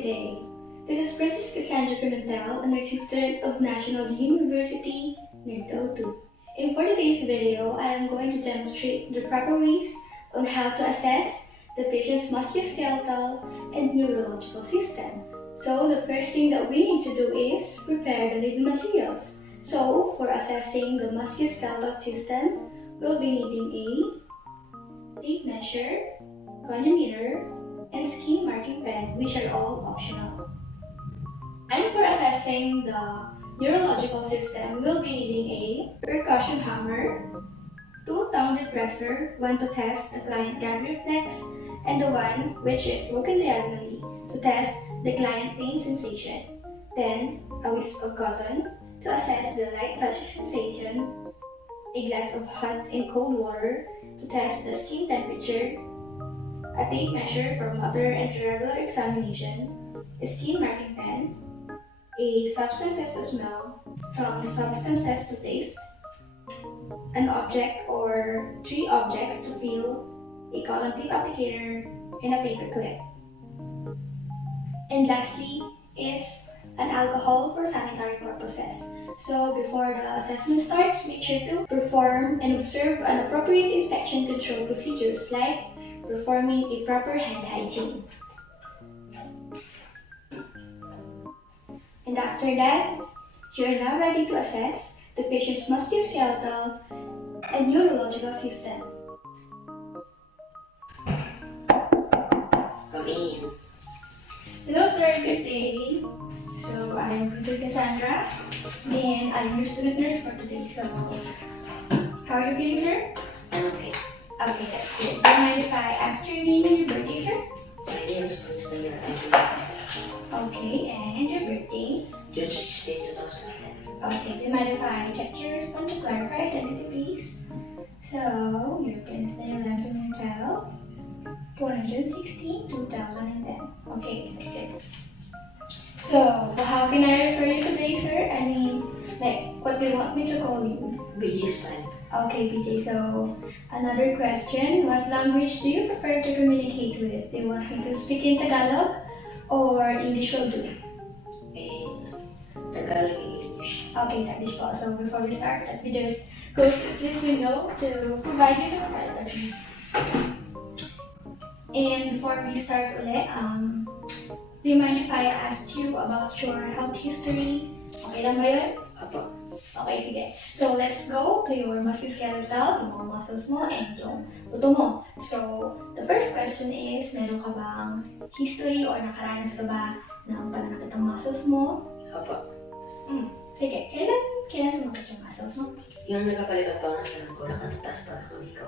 Good day. This is Princess Cassandra Pimentel, a nursing student of National University, Neurological. And for today's video, I am going to demonstrate the proper ways on how to assess the patient's musculoskeletal and neurological system. So the first thing that we need to do is prepare the needed materials. So for assessing the musculoskeletal system, we'll be needing a tape measure, goniometer, and skin marking pen, which are all optional. And for assessing the neurological system, we'll be needing a percussion hammer, 2-thumb depressor, one to test the client gag reflex, and the one which is broken diagonally to test the client pain sensation. Then, a wisp of cotton to assess the light touch sensation, a glass of hot and cold water to test the skin temperature, a tape measure for motor and cerebral examination, a skin marking pen, a substances to smell, some substances to taste, an object or 3 objects to feel, a cotton tape applicator, and a paper clip. And lastly is an alcohol for sanitary purposes. So before the assessment starts, make sure to perform and observe an appropriate infection control procedures like performing a proper hand hygiene. And after that, you are now ready to assess the patient's musculoskeletal and neurological system. Come in. Hello sir, good day. So I am Princess Cassandra and I am your student nurse for today. So how are you feeling, sir? I'm okay. Okay, that's good. Do you mind if I ask your name and your birthday, sir? My name is Musculoskeletal. Okay, and your birthday? June 16, 2010. Okay, do you mind if I check your response to clarify identity, please? So, your Prince Neurological Pimentel, born on June 16, 2010. Okay, that's good. So, how can I refer you today, sir? I mean, like, what do you want me to call you? BG is fine. Okay, BJ, so another question. What language do you prefer to communicate with? Do you want me to speak in Tagalog or English will do? And Tagalog and English. Okay, Taglish po. So before we start, let me just close this window to provide you some privacy. And before we start ulit, do you mind if I ask you about your health history? Okay lang ba yun? Apo. Okay, sige. So, let's go to your musculoskeletal, yung mga muscles mo, and yung buto mo. So, the first question is, meron ka bang history or nakaranas ka ba ng pananakit ng muscles mo? Apo. Sige, kailan sumakit yung muscles mo? Yung nagkapalikat pa ako sa ko, nakatataas para kami ko.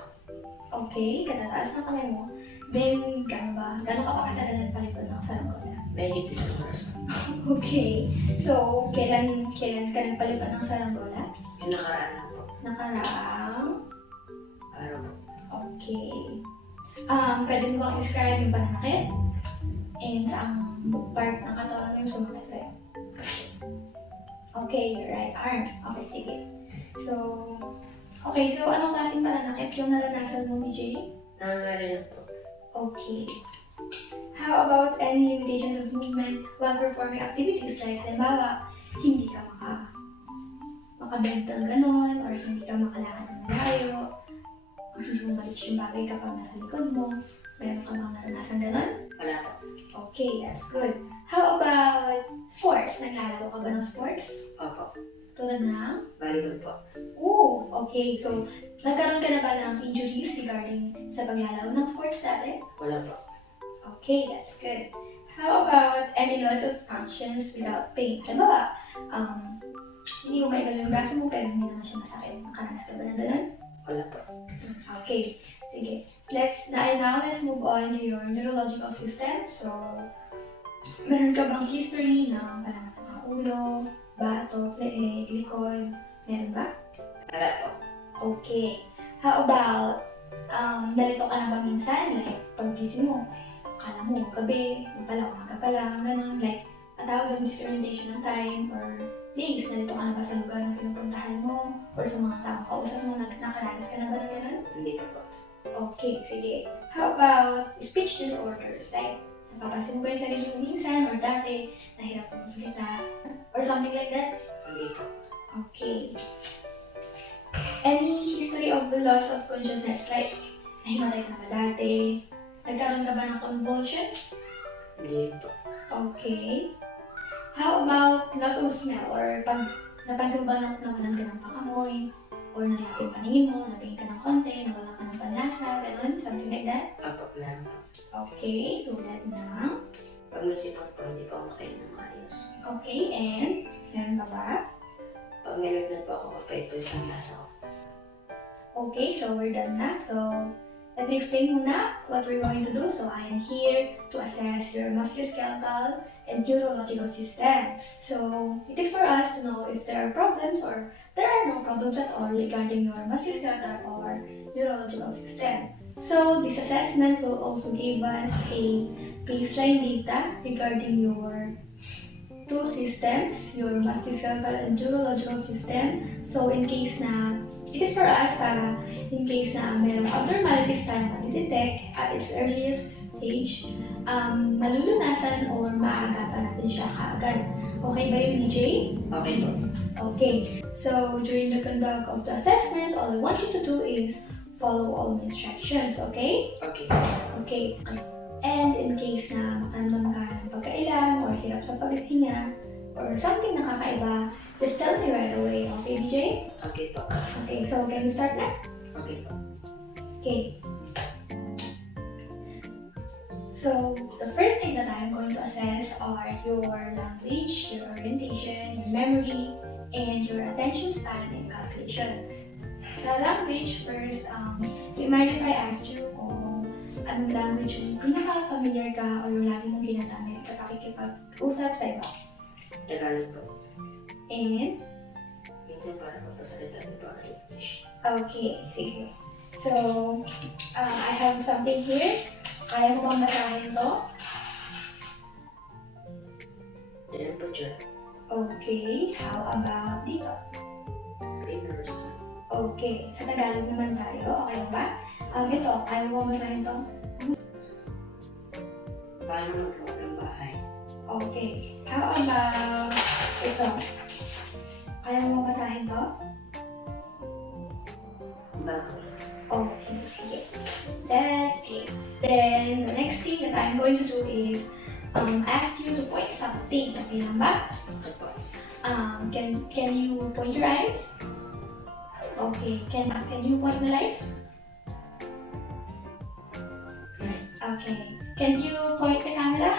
Okay, katataas na kamay mo. Then, gano'n ka pa katagal nagpalipad ng saranggola? May itis ng oras. Okay, so, kailan ka nagpalipad ng saranggola? Yung nakaraan lang po. Nakaraang? Araw po. Okay. Pwede mo bang describe yung pananakit? And saang part ng katawan mo yung sumakit sa'yo? Okay, your right arm. Okay, sige. So, anong klaseng pananakit yung naranasan mo, BJ? Nangyari na po. Okay. How about any limitations of movement while performing activities like, halimbawa, hindi ka makabend ng ganon, or hindi ka makalakad ng malayo, or hindi mo ma-reach yung bagay kapag nasa likod mo? Meron ka bang naranasan ganon? Wala po. Okay, that's good. How about sports? Naglalaro ka ba ng sports? Opo. Tulad ng? Volleyball po. Oh, okay. So, nagkaroon ka na ba ng injuries regarding sa paglalaro ng sports dati? Wala po. Okay, that's good. How about any loss of functions without pain? Halimbawa, hindi mo maigalaw yung braso mo pero hindi naman siya masakit. Nakaranas ka ba ng ganun? Wala po. Okay, sige. Now let's move on to your neurological system. So, meron ka bang history ng pananakit ng ulo, batok, leeg, likod? Meron ba? Wala po. Okay. How about, nalito ka na ba minsan? Like, pag-gising mo, akala mo gabi, yung pala, umaga pa lang, gano'n. Like, natawag yung disorientation ng time or days. Nalito ka na ba sa lugar na pinupuntahan mo? Or sa mga taong kausap mo, nakaranas ka na ba ng gano'n? Hindi pa po. Okay, sige. How about speech disorders? Like, napapansin mo ba yung sarili mo minsan or dati nahirap ka magsalita or something like that? Hindi po. Okay. Any history of the loss of consciousness? Like, nahimatay ka ba dati? Nagkaroon ka ba ng convulsions? Hindi po. Okay. How about loss of smell? Or pag napansin mo ba na nawalan ka ng pangamoy? Or nalapit yung paningin mo, nabingin ka ng konti, nawala ka ng panlasa, ganun? Something like that? Apo, meron po. Okay, tulad ng... Pag may sipot po, hindi po ako makain ng maayos. Okay, and meron ka ba? Pag may lagnat po ako, kapay po yung lasa ko. Okay, so we're done na. So, let me explain muna what we're going to do. So, I am here to assess your musculoskeletal and neurological system. So, it is for us to know if there are problems or there are no problems at all regarding your musculoskeletal or neurological system. So, this assessment will also give us a baseline data regarding your two systems, your musculoskeletal and neurological system. So, in case na, it is for us para in case na mayroong abnormalities tayong ma-detect at its earliest stage, malulunasan or maagapan natin siya kaagad. Okay ba yun, DJ? Okay po. Okay. So, during the conduct of the assessment, all I want you to do is follow all my instructions, okay? Okay. Okay. And in case na makaramdam ka ng pagkailang or hirap sa paghinga or something nakakaiba, just tell me right away, okay, DJ? Okay po. Okay, so can we start na? Okay po. Okay. So, the first thing that I'm going to assess are your language, your orientation, your memory, and your attention span and calculation. Sa language, first, do you mind if I ask you kung anong language yung pinaka-familiar ka o yung lagi mong ginagamit sa pakikipag-usap sa iba? Tagalog po. And? Minsan para papasalita din po ang English. Okay, sige. So, I have something here. Kaya mo bang basahin to? Yan po dyan. Okay, how about dito? Fingers. Okay, sa Tagalog naman tayo. Okay ba? Ito, kaya mo bang basahin to? Paano magawa ng bahay? Okay, how about ito? Kaya mo bang basahin to? Bakit? Okay, sige. That's it. Then, the next thing that I'm going to do is ask you to point something. Okay lang ba? Okay po. Can you point your eyes? Okay, can you point the lights? Okay, can you point the camera?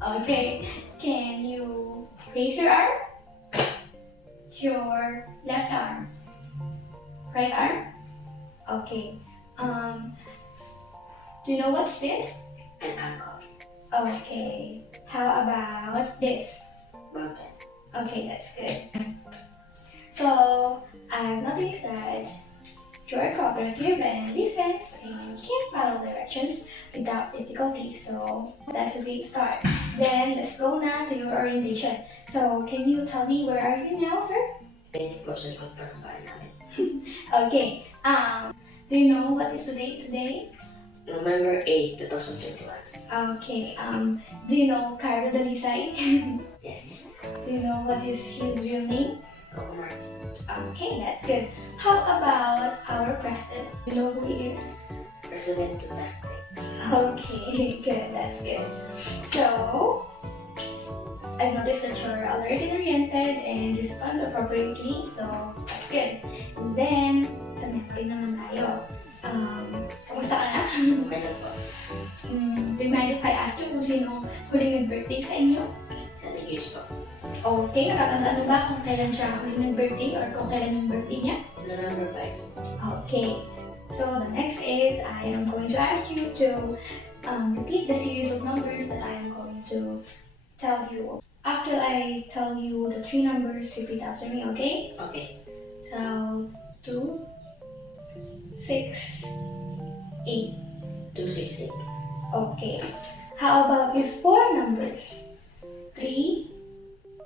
Okay, can you raise your arm? Your left arm. Right arm? Okay. Do you know what's this? An anchor. Okay. How about this? Bakit? Okay, that's good. So, I've noticed that you're cooperative and listens and can follow directions without difficulty. So, that's a great start. Then, let's go now to your orientation. So, can you tell me where are you now, sir? Yan po sa likod para bahay namin. Okay. Do you know what is the date today? November 8, 2021. Okay. Do you know Carlo Dalisay? Yes. Do you know what is his real name? Coco Martin. Okay, that's good. How about our president? You know who he is? President Duterte. Okay, good. That's good. So, I noticed that you're alert and oriented and respond appropriately. So, that's good. And then, sa memory naman tayo. Kamusta ka na? Okay lang po. Do you mind if I ask you kung sino huling nag-birthday sa inyo? Sa Negis po. Okay, nakakandaan mo ba kung kailan siya huling nag-birthday or kung kailan yung birthday niya? November 5. Okay. So the next is I am going to ask you to repeat the series of numbers that I am going to tell you. After I tell you the 3 numbers, repeat after me, okay? Okay. So 2, 6, 8. 268. Okay. How about these 4 numbers? 3,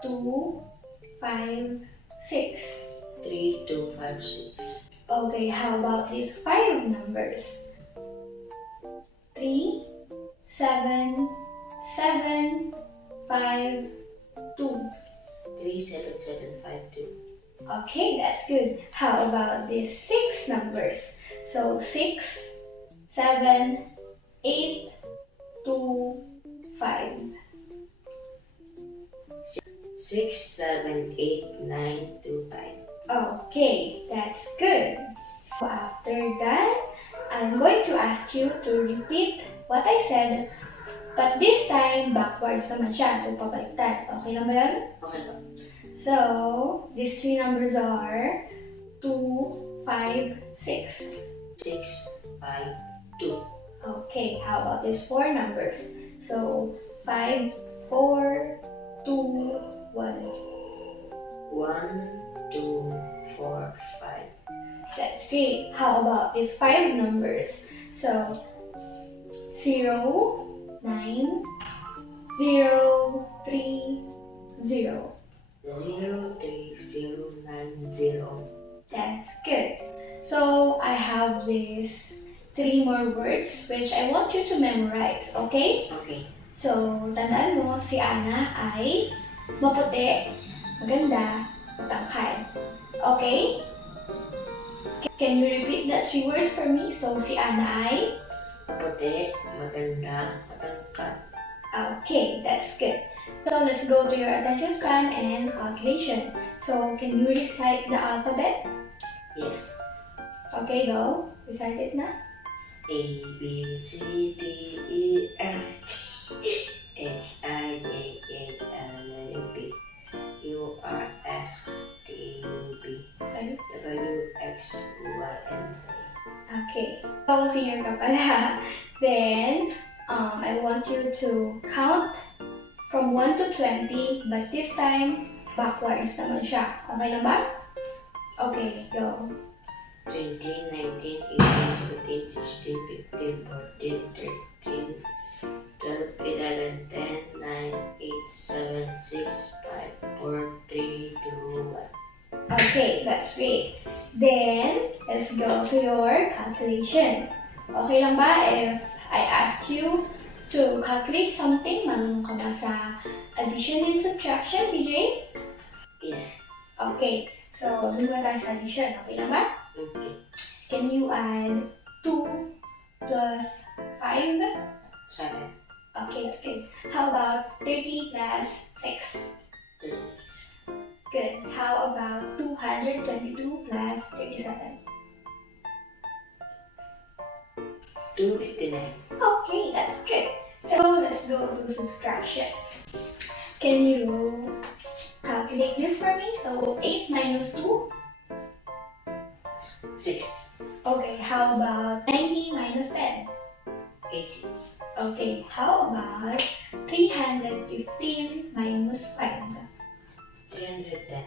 2, 5, 6. 3, 2, 5, 6. Okay, how about these 5 numbers? 3, 7, 7, 5, 2. 37752. Okay, that's good. How about these 6 numbers? So 6, 7, 8, 2, 5. 6788925. Okay, that's good. After that, I'm going to ask you to repeat what I said, but this time backwards naman siya, so pabaliktad. Okay lang ba yun? Okay ba? So, these 3 numbers are 2, 5, 6. 652. Okay, how about these 4 numbers? So, 5, 4, 2, 1. 1, 2, 4, 5. That's great. How about these 5 numbers? So, 0, 9, 0, 3, 0. 03090. That's good. So, I have these 3 more words which I want you to memorize, okay? Okay. So, tandaan mo, si Ana ay maputi, maganda, matangkad. Okay? Can you repeat that 3 words for me? So, si Ana ay? Puti, maganda, matangkad. Okay, that's good. So, let's go to your attention span and calculation. So, can you recite the alphabet? Yes. Okay, go. Recite it na. A, B, C, D, E, F, G, H, I, J, K, L, M, N, P, Q, R, S, T, U, V, W, X, Y, and Z. Okay. So, senior ka pala. Then, I want you to count from 1 to 20, but this time, backwards naman siya. Okay lang ba? Okay, go. 20, 19, 18, 17, 16, 15, 14, 13, 12, 11, 10, 9, 8, 7, 6, 5, 4, 3, 2, 1. Okay, that's great. Then, let's go to your calculation. Okay lang ba if I ask you to calculate something? Marunong ka ba sa addition and subtraction, BJ? Yes. Okay, so doon ba tayo sa addition? Okay lang ba? Okay. Can you add 2 plus 5? 7, Okay, that's good. How about 30 plus 6? 36, Good. How about 222 plus 37? 259. Okay, that's good. So let's go to subtraction. Can you calculate this for me? So 8 minus 2? 6, Okay, how about 90 minus 10? 80, Okay, how about 315 minus 5? 310.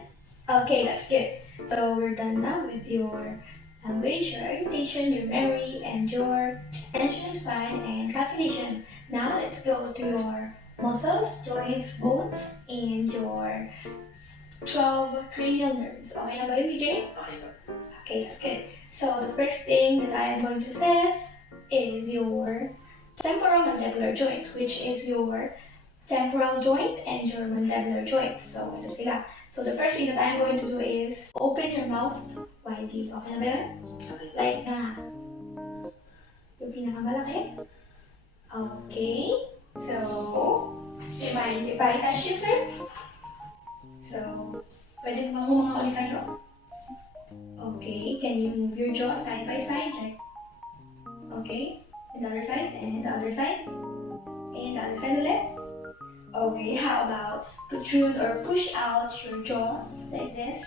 Okay, that's good. So we're done now with your language, your orientation, your memory, and your attention span and calculation. Now let's go to your muscles, joints, bones, and your 12 cranial nerves. Okay na ba yun, BJ? Okay ba? Okay, that's good. So the first thing that I am going to say is your temporomandibular joint, which is your temporal joint and your mandibular joint. So ito sila. So the first thing that I'm going to do is open your mouth widely. Okay na ba yun? Okay. Like na. Yung pinakamalaki. Okay. So, do you mind if I touch you, sir? So, pwede ba humanga ulit kayo? Okay. Can you move your jaw side by side? Like, okay. And the other side, and the other side. And the other side ulit. Okay, how about protrude or push out your jaw like this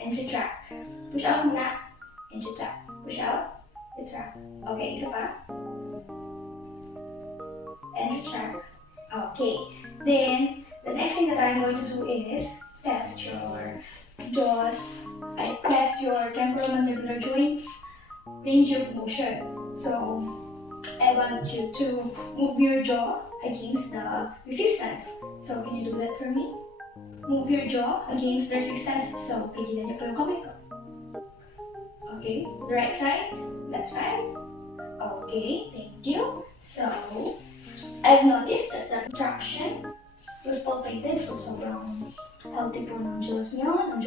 and retract. Push out muna and retract. Push out, retract. Okay, isa pa. And retract. Okay, then the next thing that I'm going to do is test your jaws. I test your temporomandibular joints range of motion. So I want you to move your jaw against the resistance. So can you do that for me? Move your jaw against the resistance. So pigilan niyo po yung kamay ko. Okay, the right side, left side. Okay, thank you. So I've noticed that the contraction was palpated, so sobrang healthy po ng joints nyo, ng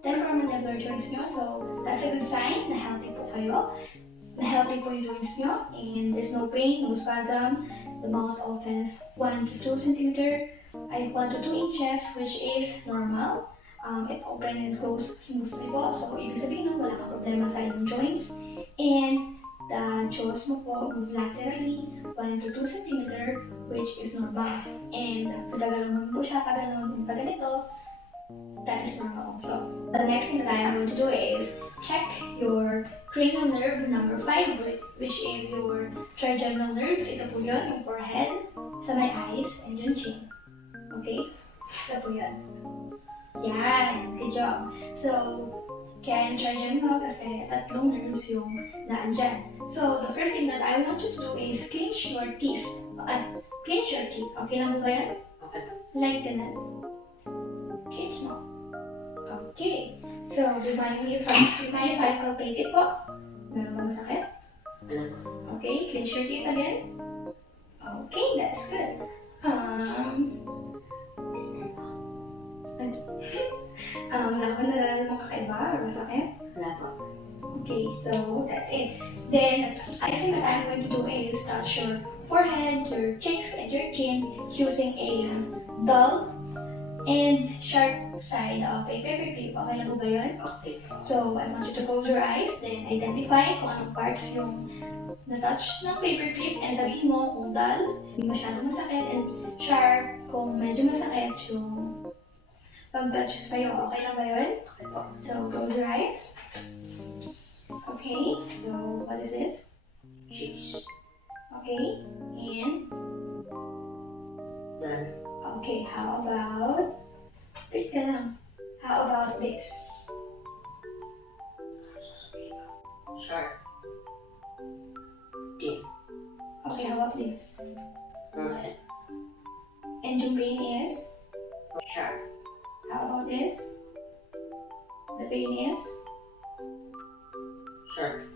temporomandibular joints nyo. So, that's a good sign na healthy po kayo, na healthy po yung joints nyo, and there's no pain, no spasm. The mouth opens 1 to 2 centimeter, 1 to 2 inches, which is normal. It opens and closes smoothly po. So, ibig sabihin wala kang problema sa iyong joints. And the jaws mo po move laterally 1 to 2 centimeter, which is normal. And nagagalaw mo po siya pag ganun, pag ganito, that is normal also. The next thing that I am going to do is check your cranial nerve number 5, which is your trigeminal nerves. Ito po yun, yung forehead, sa may eyes, and yung chin. Okay? Ito po yun. Yan, good job. So, kaya yung trigeminal kasi tatlong nerves yung naandyan. So, the first thing that I want you to do is clench your teeth. Clench your teeth. Okay lang po ba yan? Okay. Like ganun. Clench mo. Okay. So, remind me if I palpate it po. Meron bang sakit? Wala. Okay, clench your teeth again. Okay, that's good. Wala ko nalala mga kakaiba or masakit? Wala po. Okay, so that's it. Then, I think that I'm going to do is touch your forehead, your cheeks, and your chin using a dull and sharp side of a paper clip. Okay na po ba yun? Okay. So, I want you to close your eyes, then identify kung anong parts yung na-touch ng paper clip, and sabihin mo kung dull, hindi masyado masakit, and sharp kung medyo masakit yung pag-touch sa'yo. Okay na ba yun? Okay po. So, close your eyes. Okay, so what is this? Cheeks. Okay, and Done. okay, how about, wait ka lang. How about this? Sharp. Thin. Okay, how about this? Forehead. And yung pain is? Sharp. How about this? The pain is? Sharp.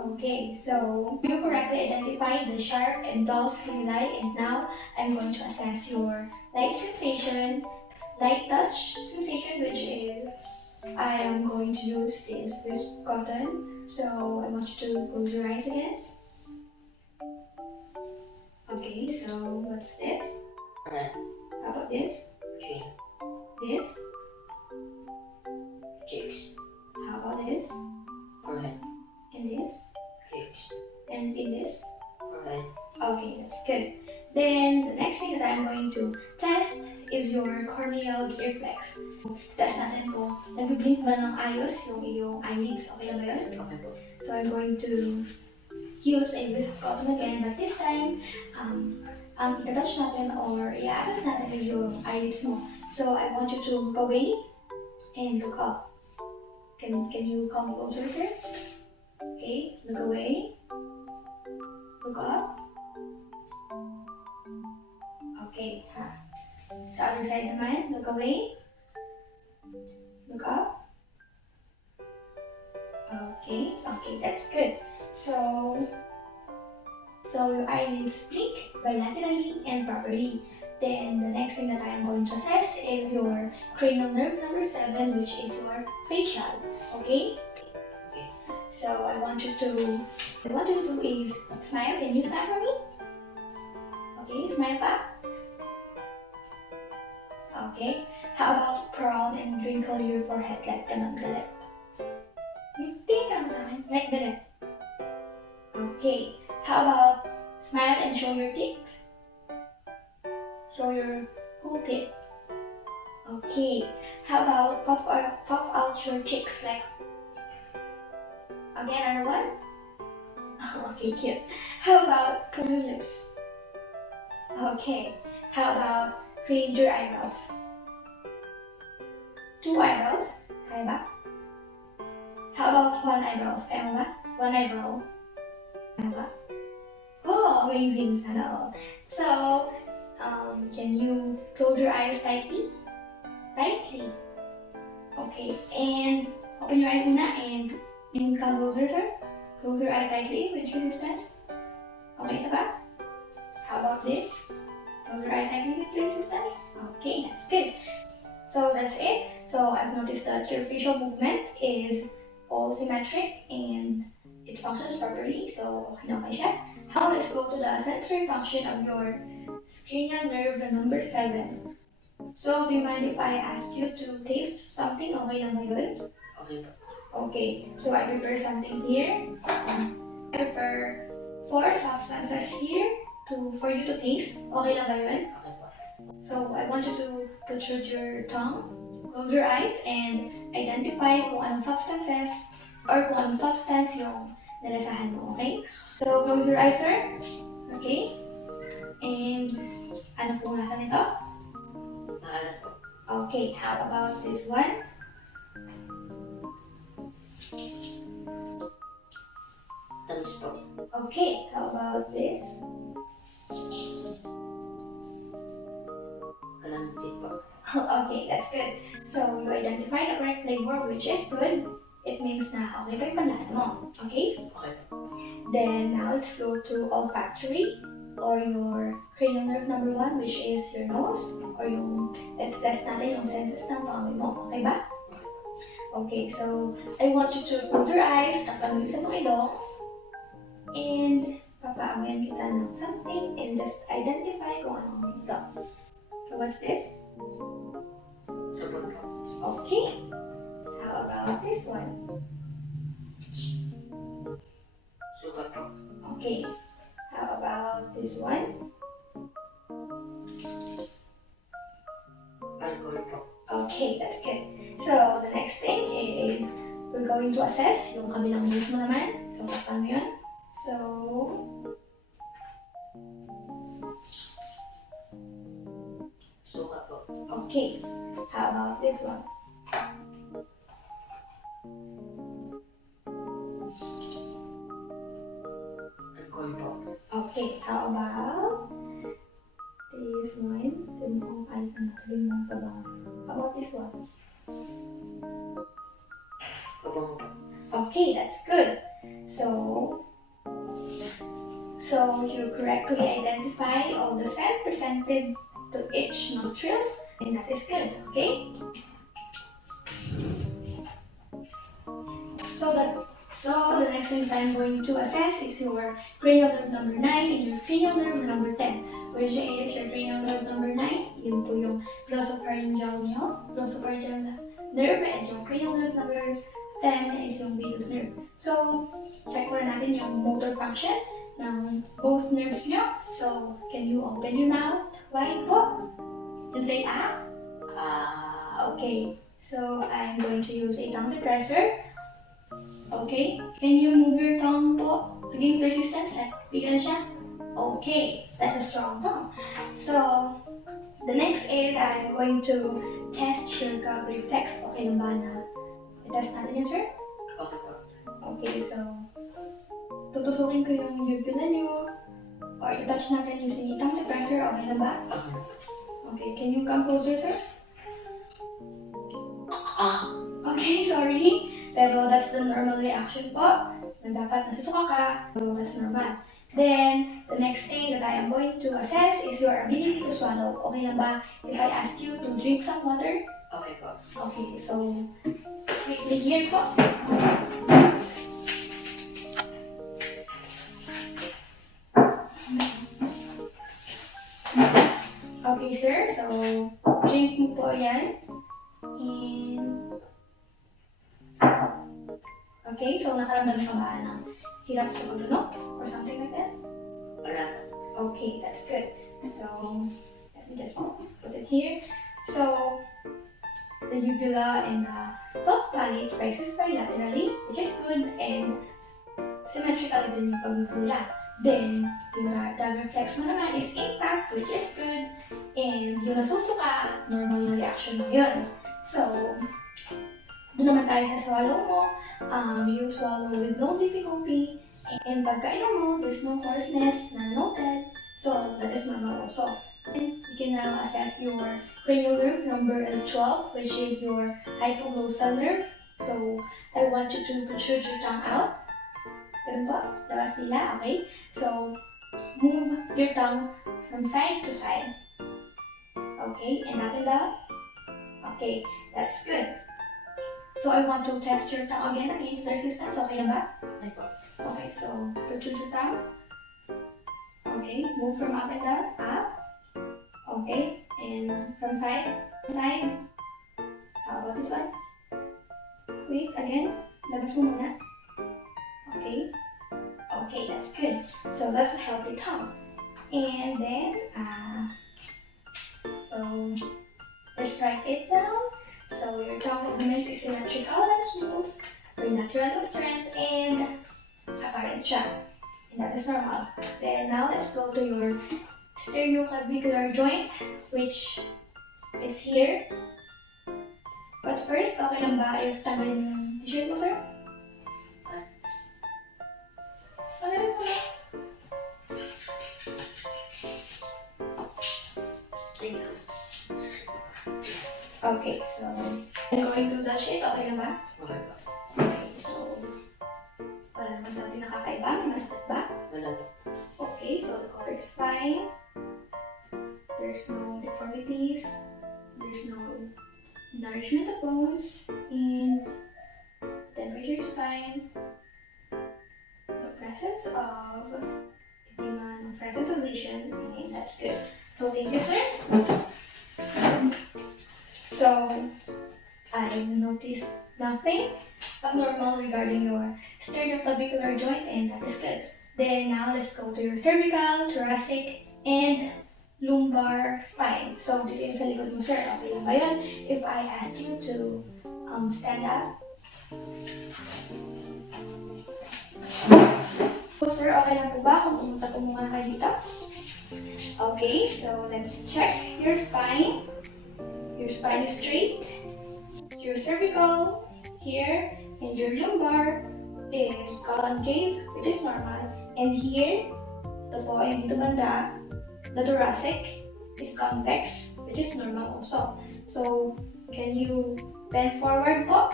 Okay, so you correctly identified the sharp and dull stimuli, and now I'm going to assess your light sensation, light touch sensation, which is I am going to use this cotton. So I want you to close your eyes again. Okay, so what's this? Forehead. How about this? Chin. This? Cheeks. How about this? Forehead. And this? Cheeks. And in this? Forehead. Okay, that's good. Then the next thing that I'm going to test is your corneal reflex. Test natin kung nag-blink ba ng ayos yung iyong eyelids. Okay lang ba yun? Okay po. So I'm going to use a whisk cotton again, but this time, itatouch natin or i-assess natin yung eyelids mo. So I want you to look away and look up. Can you come closer, sir? Okay, look away. Look up. Okay, ha. Sa other side naman, look away. Look up. Okay, that's good. So your eyelids blink bilaterally and properly. Then the next thing that I am going to assess is your cranial nerve number 7, which is your facial. Okay? Okay. So what I want you to do is smile. Can you smile for me? Okay, smile back. Okay. How about frown and wrinkle your forehead like ganun galit? Tingin ka naman sa akin, like galit. Okay. How about smile and show your teeth? Show your whole teeth. Okay. How about puff out your cheeks like again, another one? Okay, cute. How about close your lips? Okay. How about raise your eyebrows? 2 eyebrows. Kaya ba? How about 1 eyebrow? Kaya mo ba? 1 eyebrow. Kaya mo ba? Oh, amazing. Sana all. So, can you close your eyes tightly? Tightly. Okay, and open your eyes muna and come closer, sir. Close your eye tightly with resistance. Okay, isa pa? How about this? Close your eyes tightly with your resistance. Okay, that's good. So that's it. So I've noticed that your facial movement is all symmetric and it functions properly. So okay na kayo siya. Now let's go to the sensory function of your cranial nerve number 7. So do you mind if I ask you to taste something? Okay lang ba yun? Okay po. Okay, so I prepare something here. I prepare 4 substances here for you to taste. Okay lang ba yun? Okay po. So I want you to protrude your tongue, close your eyes, and identify kung anong substances or kung anong substance yung nalasahan mo, okay? So close your eyes, sir. Okay? And ano po nasa nito? Maalat po. Okay, how about this one? Tamis po. Okay, how about this? Kalamtig po. Okay, that's good. So you identify the correct flavor, which is good. It means na okay pa yung panlasa mo. Okay? Okay po. Then now let's go to olfactory or your cranial nerve number 1, which is your nose or yung test natin yung senses ng pangamoy mo. Okay ba? Okay, so I want you to close your eyes, takpan mo yung isang ilong, and papaamoyan kita ng something and just identify kung ano ang ito. So what's this? Sabon po. Okay. How about this one? Suka po. Okay. How about this one? Alcohol po. Okay, that's good. So the next thing is we're going to assess yung kabilang nose mo naman. So takpan mo yun. So Suka po. okay. How about this one? Alcohol po. Okay, how about this one? Sabi mo kung kahit ano, sabi mo pa ba? How about this one? Pabango po. Okay, that's good. So you correctly identify all the scent presented to each nostrils, and that is good, okay? So the next thing that I'm going to assess is your cranial nerve number 9 and your cranial nerve number 10. Which is your cranial nerve number 9, yun po yung glossopharyngeal nerve, and yung cranial nerve number 10 is yung vagus nerve. So, check muna natin yung motor function ng both nerves nyo. So, can you open your mouth wide po? And say ah? Okay. So, I'm going to use a tongue depressor. Okay. Can you move your tongue po against the resistance? Like, bigyan siya? Okay. That's a strong tongue. So, the next is I'm going to test your gag reflex. Okay na ba na? I-test natin yun, sir? Okay po. Okay, so tutusukin ko yung uvula nyo or i-touch natin using tongue depressor. Okay na ba? Okay. Okay, can you come closer, sir? Ah! Okay, sorry. Pero that's the normal reaction po na dapat nasusuka ka. So that's normal. Then, the next thing that I am going to assess is your ability to swallow. Okay na ba if I ask you to drink some water? Okay po. Okay, so quickly here po. Okay, sir. So, drink mo po yan. And okay, so nakaramdam ka ba ng hirap sa paglunok or something like that? Wala. Okay, that's good. So, let me just put it here. So, the uvula and the soft palate rises bilaterally, which is good, and symmetrically din yung pag-uvula. Then, yung gag reflex mo naman is intact, which is good, and yung nasusuka, normal na reaction mo yun. So, doon naman tayo sa swallow mo. You swallow with no difficulty, and pagkainom mo, there's no hoarseness na noted, so that is normal also. And you can now assess your cranial nerve number 12, which is your hypoglossal nerve. So, I want you to protrude your tongue out. Ganun po, labas nila, okay? So, move your tongue from side to side. Okay, and up and down. Okay, that's good. So I want to test your tongue again against the resistance. Okay na ba? Okay, so protrude the tongue. Okay, move from up and down, up. Okay, and from side to side. How about this one? Wait, again. Labas mo muna. Okay. Okay, that's good. So that's a healthy tongue. And then, so let's write it down. So your tongue movement is symmetrical and smooth, very natural of strength, and apparent siya. And that is normal. Then now let's go to your sternoclavicular joint, which is here. But first, okay lang ba if tanggalin yung t-shirt mo, sir? Tanggalin mo na. Okay, so I'm going to touch it. Okay lang ba? Okay, so wala naman sa atin nakakaiba. May masakit ba? Okay, so the color is fine. There's no deformities. There's no nourishment of bones. And temperature is fine. No presence of edema, no presence of lesion. And that's good. So thank you, sir. So, I noticed nothing abnormal regarding your sternoclavicular joint, and that is good. Then now let's go to your cervical, thoracic, and lumbar spine. So, dito yung sa likod mo, sir. Okay lang ba yun? If I ask you to stand up. So, sir, okay lang po ba kung pumunta po muna kayo dito? Okay, so let's check your spine. Your spine is straight, your cervical here, and your lumbar is concave, which is normal. And here, the po, and dito banda, the thoracic is convex, which is normal also. So, can you bend forward po?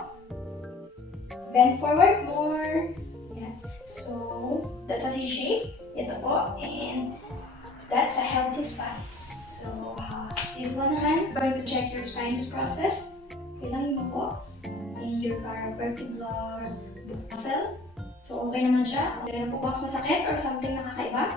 Bend forward more. Yeah. So, that's a C shape. Ito po, and that's a healthy spine. So, this one hand, going to check your spinous process. Kailangan mo po. And your paravertebral muscle. So, okay naman siya. Okay na po ba masakit or something nakakaiba?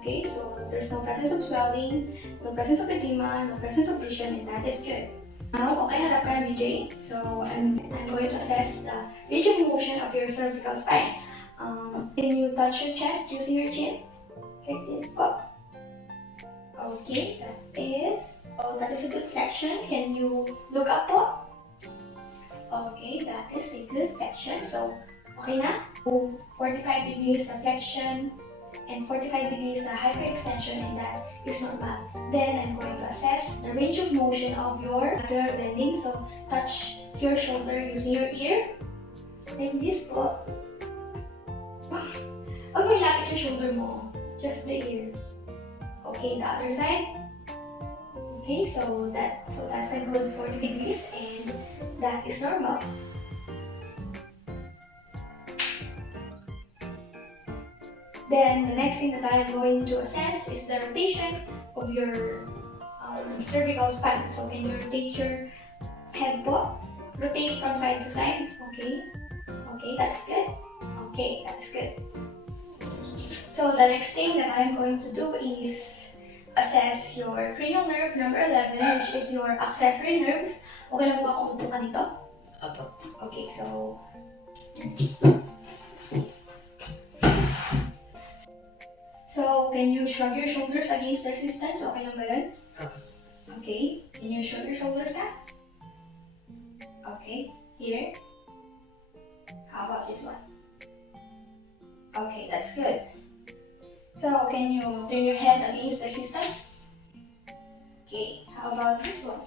Okay, so there's no presence of swelling, no presence of edema, no presence of lesion, and that is good. Now, okay, harap ka, BJ. So, I'm going to assess the range of motion of your cervical spine. Can you touch your chest using your chin? Like this po. Okay, that is a good flexion. Can you look up po? Okay, that is a good flexion. So, okay na? 45 degrees flexion and 45 degrees hyperextension, and that is normal. Then, I'm going to assess the range of motion of your lateral bending. So, touch your shoulder using your ear. Like this po. Huwag mo ilapit yung shoulder mo. Just the ear. Okay, the other side. Okay, so that's a good 40 degrees, and that is normal. Then the next thing that I'm going to assess is the rotation of your cervical spine. So can you rotate your head po? Rotate from side to side. Okay. Okay, that's good. Okay, that's good. So the next thing that I'm going to do is assess your cranial nerve number 11, which is your accessory nerves. Okay lang po kung upo ka dito? Apo. Okay, so can you shrug your shoulders against the resistance? Okay lang ba yun? Okay, can you shrug your shoulders na? Okay, here. How about this one? Okay, that's good. So, can you turn your head against the resistance? Okay, how about this one?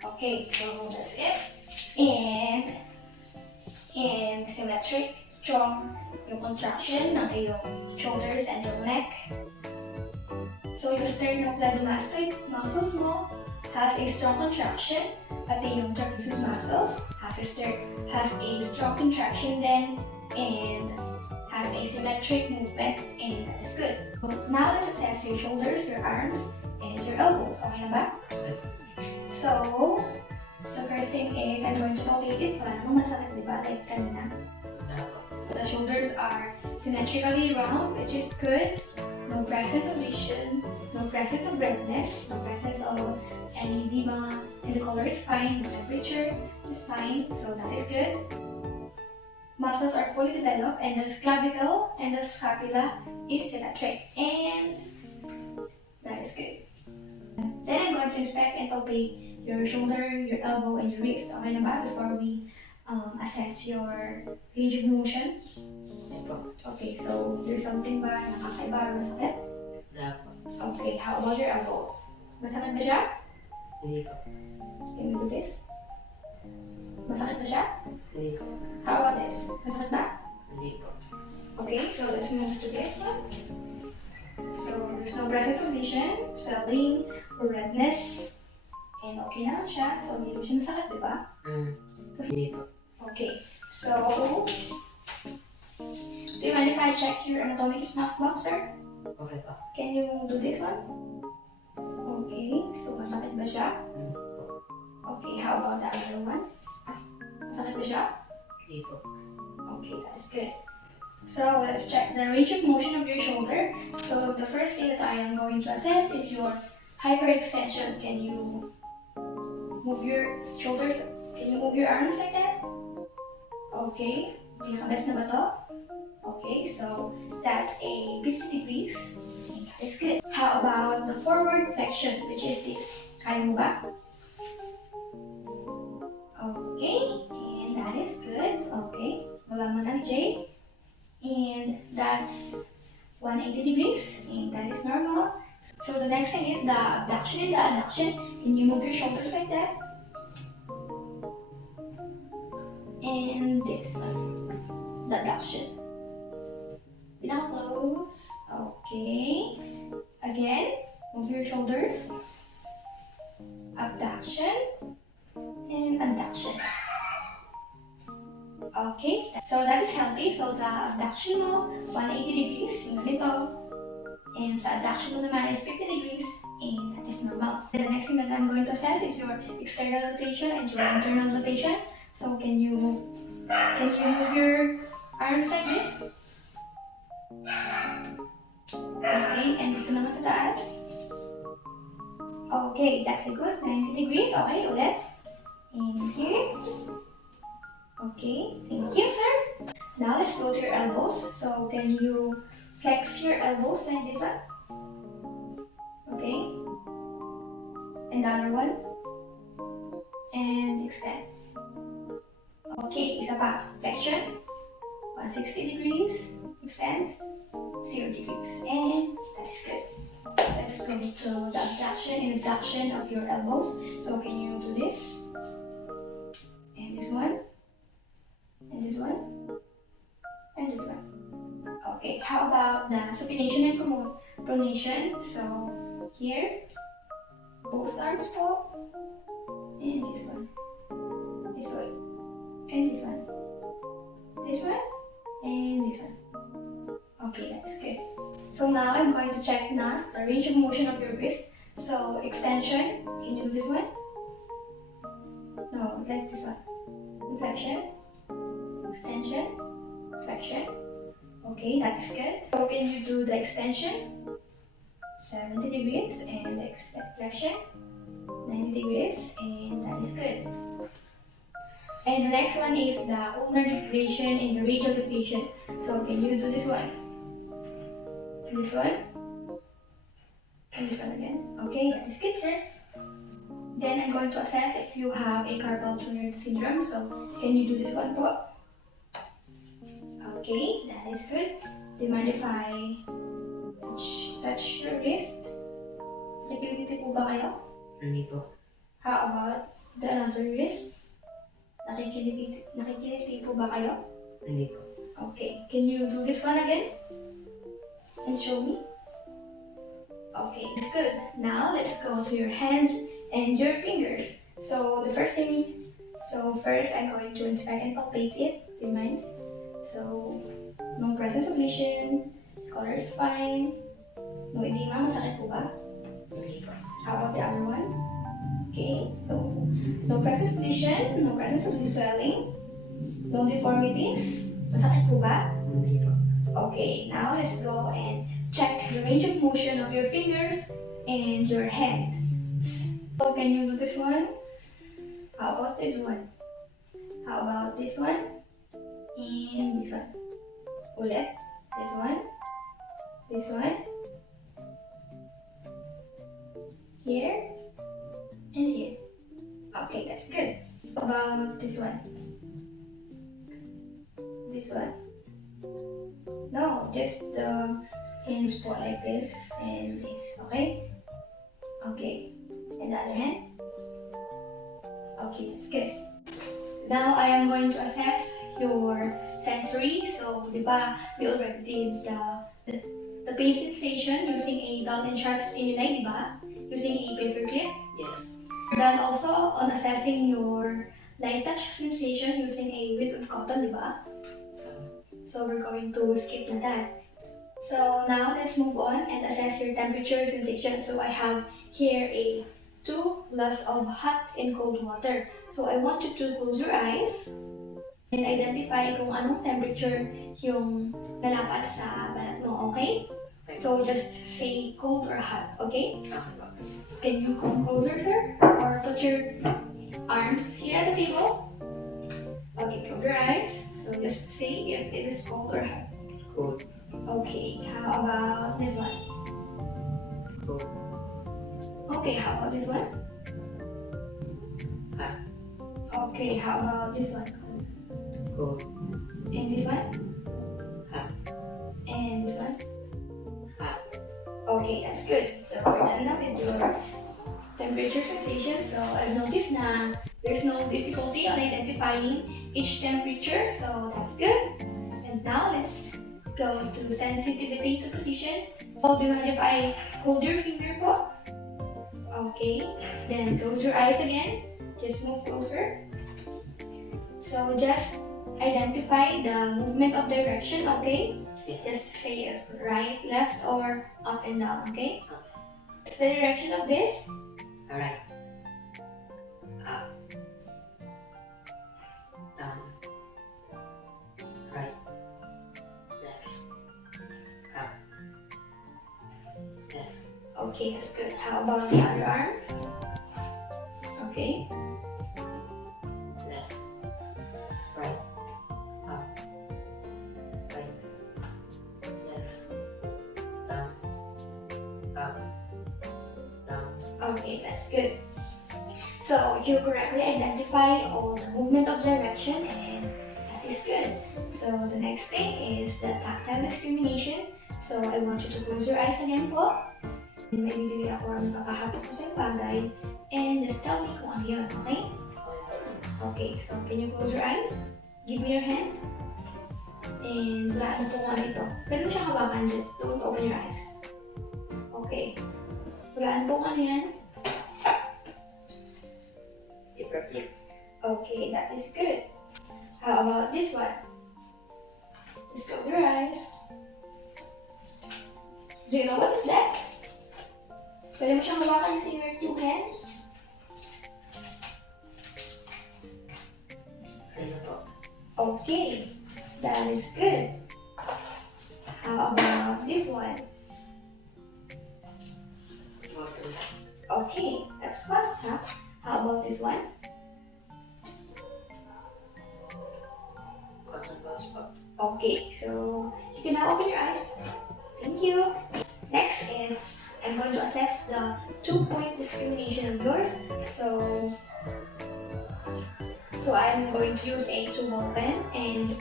Okay, so that's it. And symmetric, strong yung contraction ng iyong shoulders and your neck. So, yung sternocleidomastoid muscles mo has a strong contraction, pati yung trapezius muscles has a strong contraction then, and has a symmetric movement, and that is good. Now let's assess your shoulders, your arms, and your elbows. Okay na ba? So, the first thing is I'm going to palpate it. Wala namang masakit, di ba? Like kanina. The shoulders are symmetrically round, which is good. No presence of lesion, no presence of redness, no presence of any edema, and the color is fine, the temperature is fine, so that is good. Muscles are fully developed, and the clavicle and the scapula is symmetric, and that is good. Then I'm going to inspect and palpate your shoulder, your elbow, and your wrist. Okay na ba? Before we assess your range of motion. Okay, so there's something ba nakakaiba or masakit? Wala po. Okay, how about your elbows? Masakit ba siya? Hindi po. Can we do this? Masakit ba siya? Hindi po. How about this? Masakit ba? Hindi po. Okay, so let's move to this one. So there's no presence of lesion, swelling, or redness. And okay na siya. So hindi mo siya masakit, di ba? Hindi po. Okay, so do you mind if I check your anatomic snuff box, sir? Okay po. Can you do this one? Okay, so masakit ba siya? Okay, how about the other one? Masakit ba siya? Hindi po. Okay, that's good. So let's check the range of motion of your shoulder. So the first thing that I am going to assess is your hyperextension. Can you move your shoulders? Can you move your arms like that? Okay, pinakabes na ba to? Okay, so that's a 50 degrees. And that is good. How about the forward flexion, which is this? Kaya mo ba? Okay, and that is good. Okay, baba mo na, Jay. And that's 180 degrees, and that is normal. So the next thing is the abduction and the adduction. Can you move your shoulders like that? And this one, the adduction. Close. Okay. Again, move your shoulders. Abduction and adduction. Okay, so that is healthy. So the abduction mo, 180 degrees, yung ganito. And sa adduction mo naman is 50 degrees, and that is normal. And the next thing that I'm going to assess is your external rotation and your internal rotation. So can you move your arms like this? Okay, and dito naman sa taas. Okay, that's a good 90 degrees. Okay, ulit. And here. Okay, thank you, sir. Now let's go to your elbows. So can you flex your elbows like this one? Okay. And the other one. And extend. Okay, isa pa. Flexion. 160 degrees. Extend. 0 degrees. And that is good. Let's go to the abduction and adduction of your elbows. So can you do this? And this one. And this one. And this one. Okay, how about the supination and pronation? So here, both arms po. And this one. This way. And this one. This one. And this one. Okay, that's good. So now I'm going to check na the range of motion of your wrist. So extension, can you do this one? No, like this one. Flexion, extension, flexion. Okay, that's good. So can you do the extension? 70 degrees and the flexion, 90 degrees, and that is good. And the next one is the ulnar depression and the radial depression. So can you do this one? And this one? And this one again. Okay, that is good, sir. Then I'm going to assess if you have a carpal tunnel syndrome. So can you do this one po? Okay, that is good. Do you mind if I touch your wrist? Nakikiliti po ba kayo? Hindi po. How about the other wrist? Nakikiliti po ba kayo? Hindi po. Okay, can you do this one again? And show me? Okay, it's good. Now let's go to your hands and your fingers. So first I'm going to inspect and palpate it. Do you mind? So No presence of lesion. Color is fine. No edema. Masakit po ba? Hindi po. How about the other one? Okay, so no presence of lesion, no presence of swelling, no deformities. Masakit po ba? Hindi po. Okay, now let's go and check the range of motion of your fingers and your hand. So can you do this one? How about this one? How about this one? And this one. Ulit. This one. This one. Here. And here. Okay, that's good. About this one. This one. No, just the hands po like this and this. Okay? Okay. And the other hand. Okay, that's good. Now I am going to assess your sensory. So, di ba, we already did the pain sensation using a dull and sharp stimuli, di ba? Using a paperclip. Yes. Then also on assessing your light touch sensation using a whisk of cotton, di ba? So we're going to skip na that. So now let's move on and assess your temperature sensation. So I have here a 2 glass of hot and cold water. So I want you to close your eyes and identify kung anong temperature yung nalapat sa balat mo, okay? So just say cold or hot, okay? Okay po. Can you come closer, sir? Or put your arms here at the table? Okay, close your eyes. So just say if it is cold or hot. Cold. Okay, how about this one? Cold. Okay, how about this one? Hot. Okay, how about this one? Cold. And this one? Hot. And this one? Hot. Okay, that's good. So we're done na with your temperature sensation. So I've noticed na there's no difficulty on identifying each temperature. So that's good. And now let's go to sensitivity to position. So do you mind if I hold your finger po? Okay. Then close your eyes again. Just move closer. So just identify the movement of direction, okay? Just say if right, left, or up and down, okay? What's the direction of this? Alright. Up. Down. Right. Left. Up. Left. Okay, that's good. How about the other arm? Okay. Left. Right. Up. Right. Left. Down. Up. Down. Okay, that's good. So you correctly identify all the movement of direction, and that is good. So the next thing is the tactile discrimination. So I want you to close your eyes again po. May bibigay ako ng kakahapot ko sa bagay. And just tell me kung ano yun, okay? Okay, so can you close your eyes? Give me your hand. And wala po kung ano ito. Pwede mo siyang hawakan, just don't open your eyes. Okay. Wala po kung ano yan. Paperclip. Okay, that is good. How about this one? Just close your eyes. Do you know what is that? Pwede mo siyang hawakan using your two hands. Ano po? Okay, that is good. How about this one? Water. Okay, that's fast, huh? How about this one? Cotton balls po. Okay, so you can now open your eyes. Thank you. Next is I'm going to assess the 2-point discrimination of yours. So I'm going to use a 2-ball pen and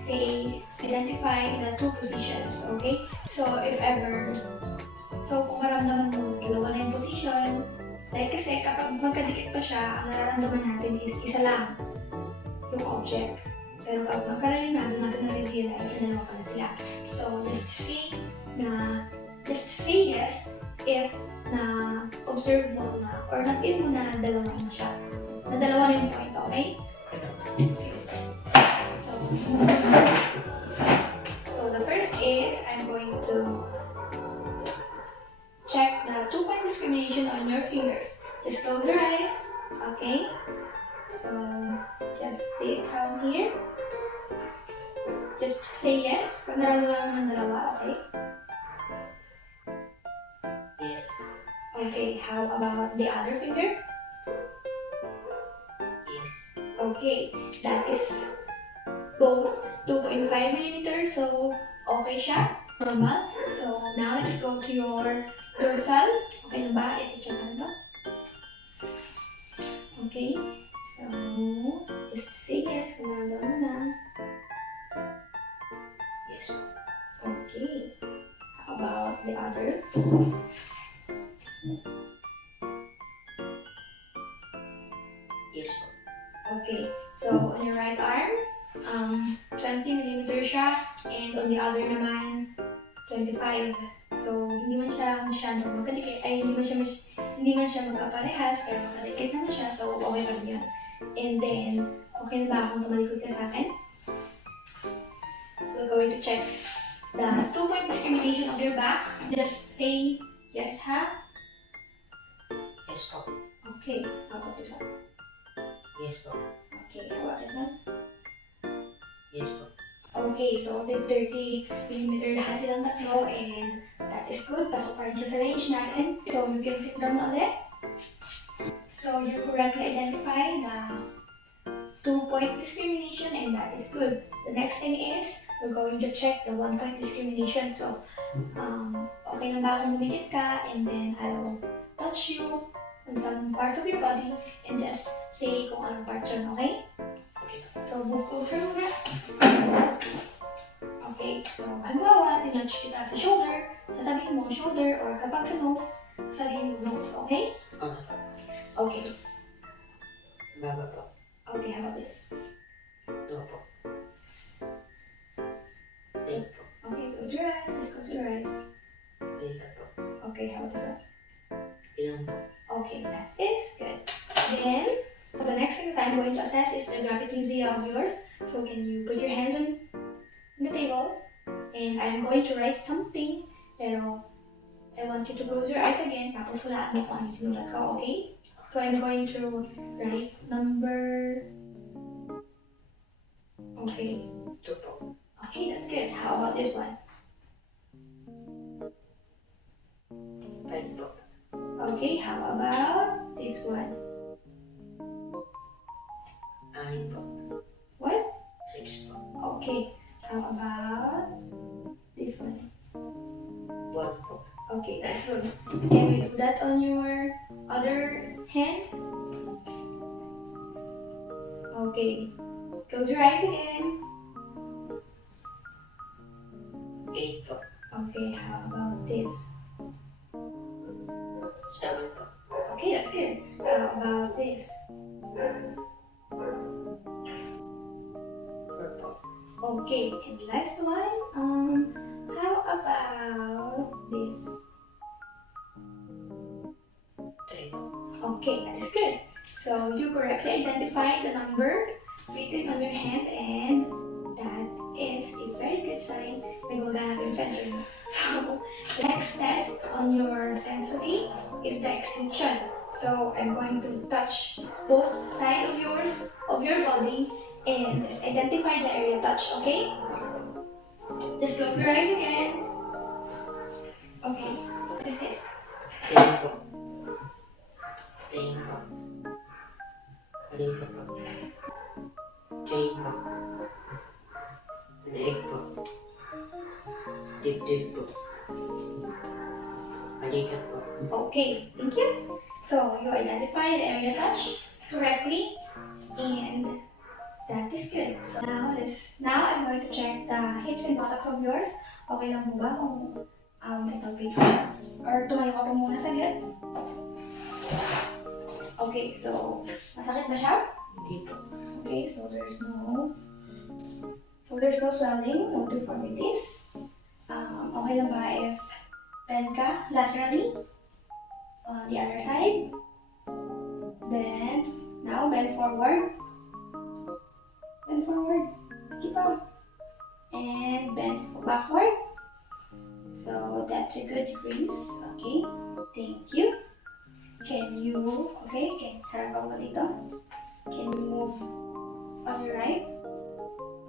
say identify the two positions. Okay? So if ever kung maramdaman mo dalawa na yung position, like kasi kapag magkadikit pa siya, ang nararamdaman natin is isa lang yung object. Pero kapag magkalayo na, doon natin na-realize na dalawa pala sila. So just say yes if na-observe mo na or na-feel mo na dalawa na siya. Na dalawa na yung point, okay? So discrimination on your fingers. Just close your eyes, okay? So, just stay calm here. Just say yes pag nararamdaman mo ng dalawa, okay? Yes. Okay, how about the other finger? Yes. Okay, that is both 2.5 millimeters, so okay siya, normal. So now let's go to your dorsal. Okay na ba? I-check na ba? Okay, so just say yes kung nararamdaman mo na. Yes. Okay, how about the other? Yes. Okay, so on your right arm, 20 millimeters siya, and on the other naman, 25. So, hindi man siya masyadong magkadikit, ay hindi man siya magkaparehas, pero magkadikit naman siya, so okay pa rin yun. And then, okay na ba kung tumalikod ka sa akin? We're going to check the 2-point discrimination of your back. Just say yes, ha? Yes po. Okay, how about this one? Yes po. Okay, how about this one? Yes po. Okay, so 30 millimeter lahat silang tatlo, and that is good. Pasok pa rin siya sa range natin. So you can sit down ulit. So you correctly identify the 2-point discrimination, and that is good. The next thing is, we're going to check the 1-point discrimination. So, okay na ba kung bumigit ka, and then I'll touch you on some parts of your body, and just say kung anong part yun, okay? So, move closer muna. Okay, so halimbawa, tinouch kita sa shoulder, sasabihin mo shoulder, or kapag sa nose, sasabihin mo nose, okay? Okay. Baba po. Okay, how about this? Ito po. Tingin po. Okay, close your eyes, just close your eyes. Tingin po. Okay, how about this? Ilan po. Okay, that is good. Then, for the next thing that I'm going to assess is the gravity Z of yours. So can you put your hands on the table? And I'm going to write something, pero I want you to close your eyes again, tapos hulaan mo kung ano sinulat ko, okay? So I'm going to write number... Okay. Ito po. Okay, that's good. How about this one? 5 po. Okay, how about this one? 6 po. What? 6 po. Okay, how about this one? 1 po. Okay, that's good. Can we do that on your other hand? Okay. Close your eyes again. 8 po. Okay, how about this? 7 po. Okay, that's good. How about this? 4 po. Okay, and last one. How about this? 3 po. Okay, that is good. So you correctly identified the number written on your hand, and that is a very good sign na gumagana yung sensory mo. So the next test on your sensory is the extension. So I'm going to touch both sides of your body and just identify the area touch, okay? Just close your eyes again. Okay, what is this? Tingin po. Tingin po. Balikat po. Chain po. Leeg po. Dibdib po. Balikat po. Okay, thank you. So you identify the area touch correctly, and that is good. So now I'm going to check the hips and buttocks of yours. Okay lang po ba kung ito picture? Or tumayo ka po muna saglit? Okay, so masakit ba siya? Hindi po. Okay, so there's no swelling, no deformities. Okay lang ba if bend ka laterally on the other side? Now bend forward. Bend forward. Keep up. And bend backward. So that's a good decrease. Okay, thank you. Can you move? Okay, harap ako dito. Can you move on your right?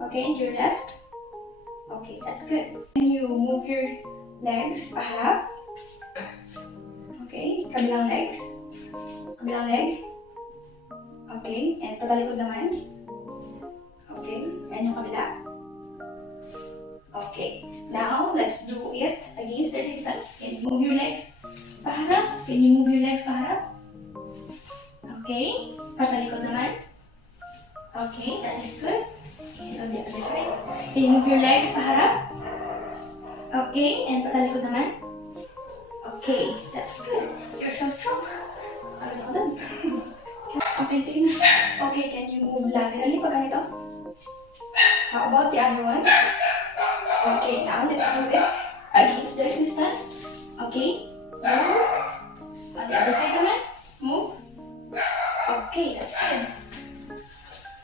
Okay, and your left? Okay, that's good. Can you move your legs paharap? Okay, kabilang legs. Kabilang leg. Okay, and patalikod naman. Okay, and yung kabila. Okay, now let's do it against the resistance. Can you move your legs paharap? Can you move your legs paharap? Okay, patalikod naman. Okay, that is good. And on the other side. Can you move your legs paharap? Okay, and patalikod naman. Okay, that's good. You're so strong. Okay, sige na. Okay, can you move laterally pag ganito? How about the other one? Okay, now let's do it against the resistance. Okay, move. On the other side naman. Move. Okay, that's good.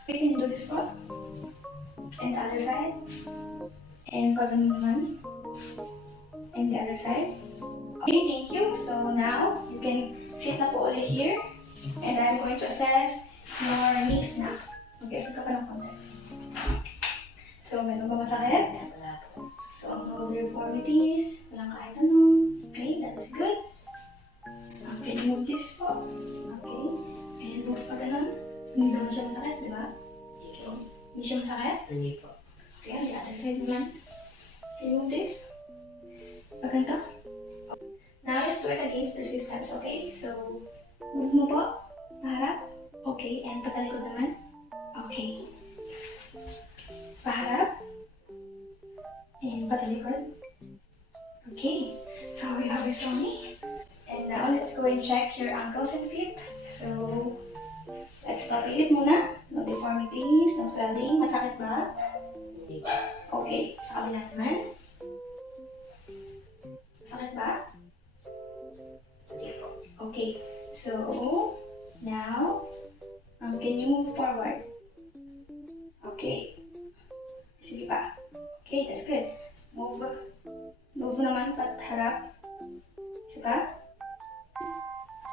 Okay, can you do this one? And the other side. And pag ganun naman. And the other side. Okay, thank you. So now, you can sit na po ulit here. And I'm going to assess your knees na. Okay, so ka pa ng konti. So, meron ba masakit? Wala po. So, no deformities. Walang kahit anong. Okay, that is good. Okay, move this po. Okay. And move pa ganun. Hindi naman siya masakit, di ba? Hindi po. Hindi siya masakit? Hindi po. Okay, on the other side naman. Okay, move this. Pagkanta. Now, let's do it against resistance, okay? So, move mo po. Paharap. Okay, and patalikod naman. Okay. Paharap. And patalikod. Okay. So, we have a strong knee. And now, let's go and check your ankles and feet. So, let's napigit muna. No deformities, no swelling. Masakit ba? Hindi po. Okay. Sa kabila naman. Masakit ba? Hindi po. Okay. So, now, can you move forward? Okay. Sige pa. Okay, that's good. Move. Move naman pat harap. Sige pa.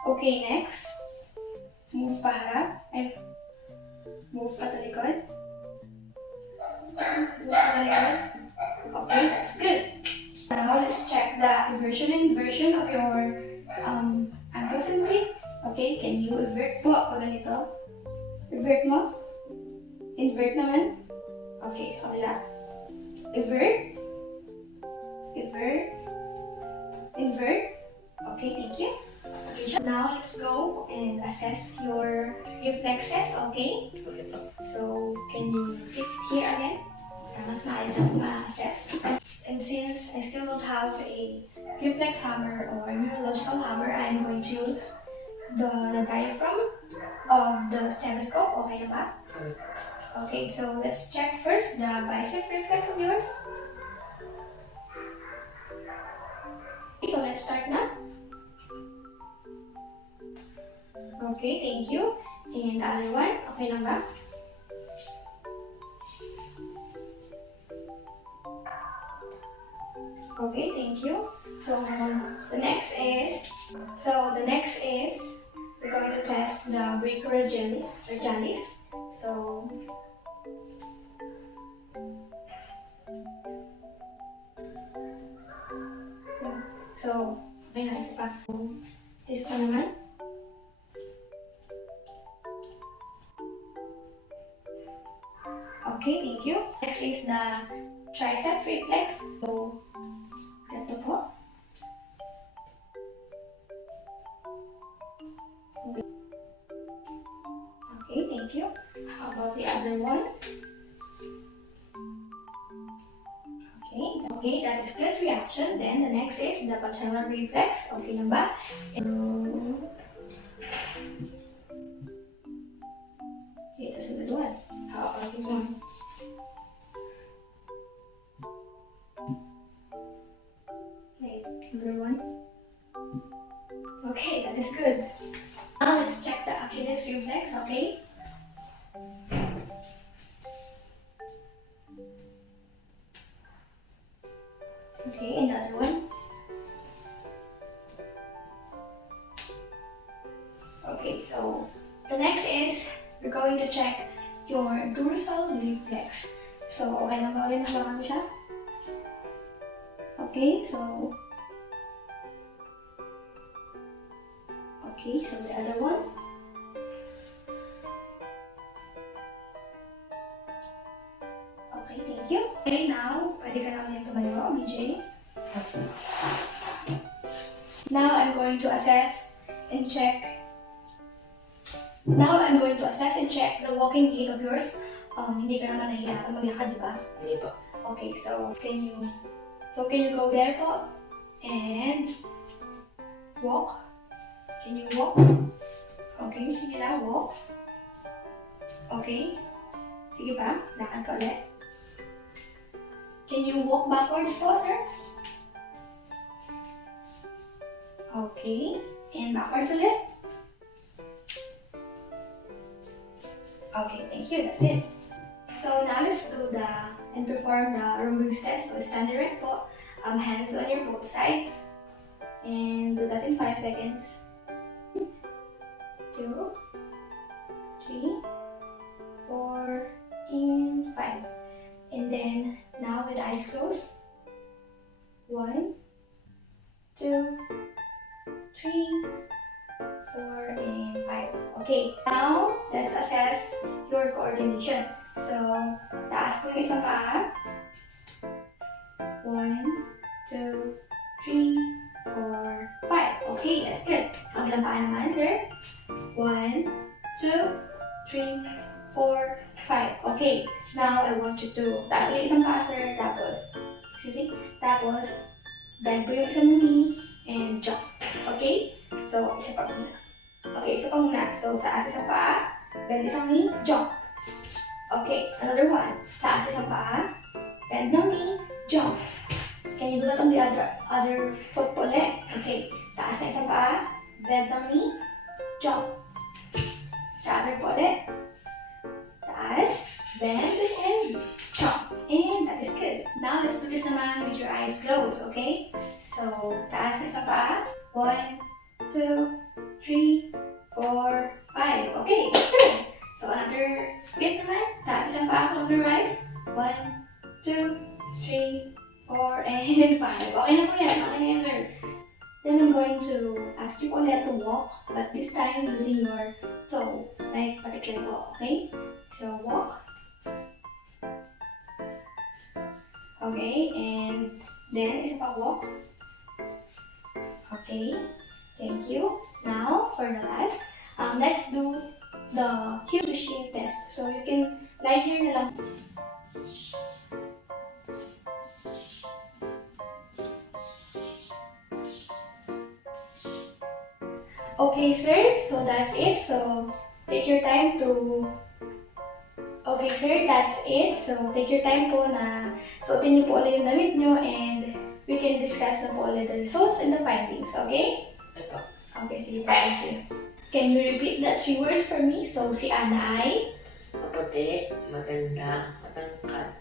Okay, next. Move pa harap. And move pa talikod. Move pa talikod. Okay, that's good. Now, let's check the inversion and inversion of your ankles and feet. Okay, can you invert po pag ganito? Invert mo. Invert naman. Okay, sa kabila. Invert. Invert. Invert. Okay, thank you. Okay, so now let's go and assess your reflexes, okay? Okay po. So, can you sit here again? Para mas maayos na ma-assess. And since I still don't have a reflex hammer or neurological hammer, I'm going to use the diaphragm of the stethoscope. Okay na ba? Okay, so let's check first the bicep reflex of yours. So let's start now. Okay, thank you. And the other one, okay lang ba? Okay, thank you. So the next is we're going to test the brachioradialis. So okay na ito pa. This pa naman. Okay, thank you. Next is the tricep reflex. So ito po. Okay, thank you. How about the other one? Okay, that is good reaction. Then the next is the patellar reflex. Okay na ba? Okay, that's a good one. How about this one? Okay, another one. Okay, that is good. Now let's check the Achilles reflex, okay? Okay, another one. going to check your dorsal reflex. So, okay lang ba ulit nabakan mo siya? Okay, so the other one. Okay, thank you. Okay, now, pwede ka na ulit tumayo, BJ. Now, I'm going to assess and check. The walking gait of yours. Hindi ka naman nahihirapan maglakad, di ba? Hindi po. Okay, so can you go there po? And walk. Can you walk? Okay, sige lang, walk. Okay. Sige pa, lakad ka ulit. Can you walk backwards po, sir? Okay, and backwards ulit. Okay, thank you, that's it. So now let's do and perform the Rumbles test. So stand erect po, hands on your both sides, and do that in 5 seconds. 2, 3, 4, and 5. And then now with eyes closed. 1, 2, 3, 4, and 5. Okay, now let's assess your coordination. So, taas po yung isang paa. 1, 2, 3, 4, 5. Okay, that's good. Sa kabilang paa naman, sir. 1, 2, 3, 4, 5. Okay, now I want you to taas ulit isang paa, sir. Tapos, bend po yung isang knee and jump. Okay? So, isa pa muna. Okay, isa pa muna. So, taas isang paa, bend isang knee, jump. Okay, another one. Taas isang paa, bend ng knee, jump. Can you do that on the other foot po ulit? Okay, taas na isang paa, bend ng knee, jump. Sa other po ulit. Taas, bend, and jump. And that is good. Now, let's do this naman with your eyes closed, okay? So, taas na isang paa. 1, 2, 3, 4, 5. Okay, that's good. So, another bit naman. Taas isang paa, close your eyes. 1, 2, 3, 4, and 5. Okay na po yan. Okay na yan, sir. Then, I'm going to ask you ulit to walk, but this time using your toe, like patikil po, okay? So, walk. Okay, and then, isa pa walk. Okay, thank you. Now, for the last, let's do the heel to shin test. So, you can lie here na lang. Okay, sir. So, that's it. So, take your time to... Okay, sir. That's it. So, take your time po na suotin niyo po ulit yung damit niyo and we can discuss na po ulit the results and the findings. Okay? Ito. Okay, sige. Thank you. Can you repeat that 3 words for me? So, si Ana ay? Maputi, maganda, matangkad.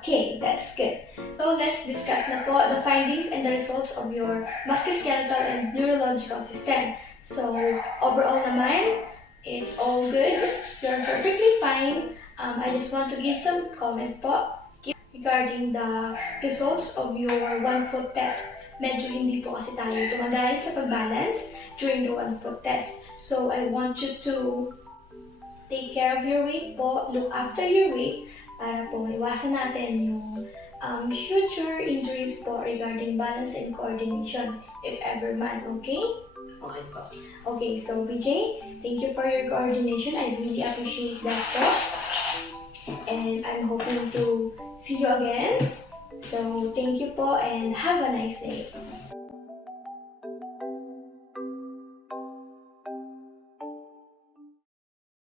Okay, that's good. So, let's discuss na po the findings and the results of your musculoskeletal and neurological system. So, overall naman, it's all good. You're perfectly fine. I just want to give some comment po regarding the results of your 1-foot test. Medyo hindi po kasi tayo tumagal sa pag-balance during the 1-foot test. So, I want you to take care of your weight po, look after your weight, para po maiwasan natin yung future injuries po regarding balance and coordination, if ever man, okay? Okay po. Okay, so BJ, thank you for your coordination. I really appreciate that po. And I'm hoping to see you again. So, thank you po and have a nice day.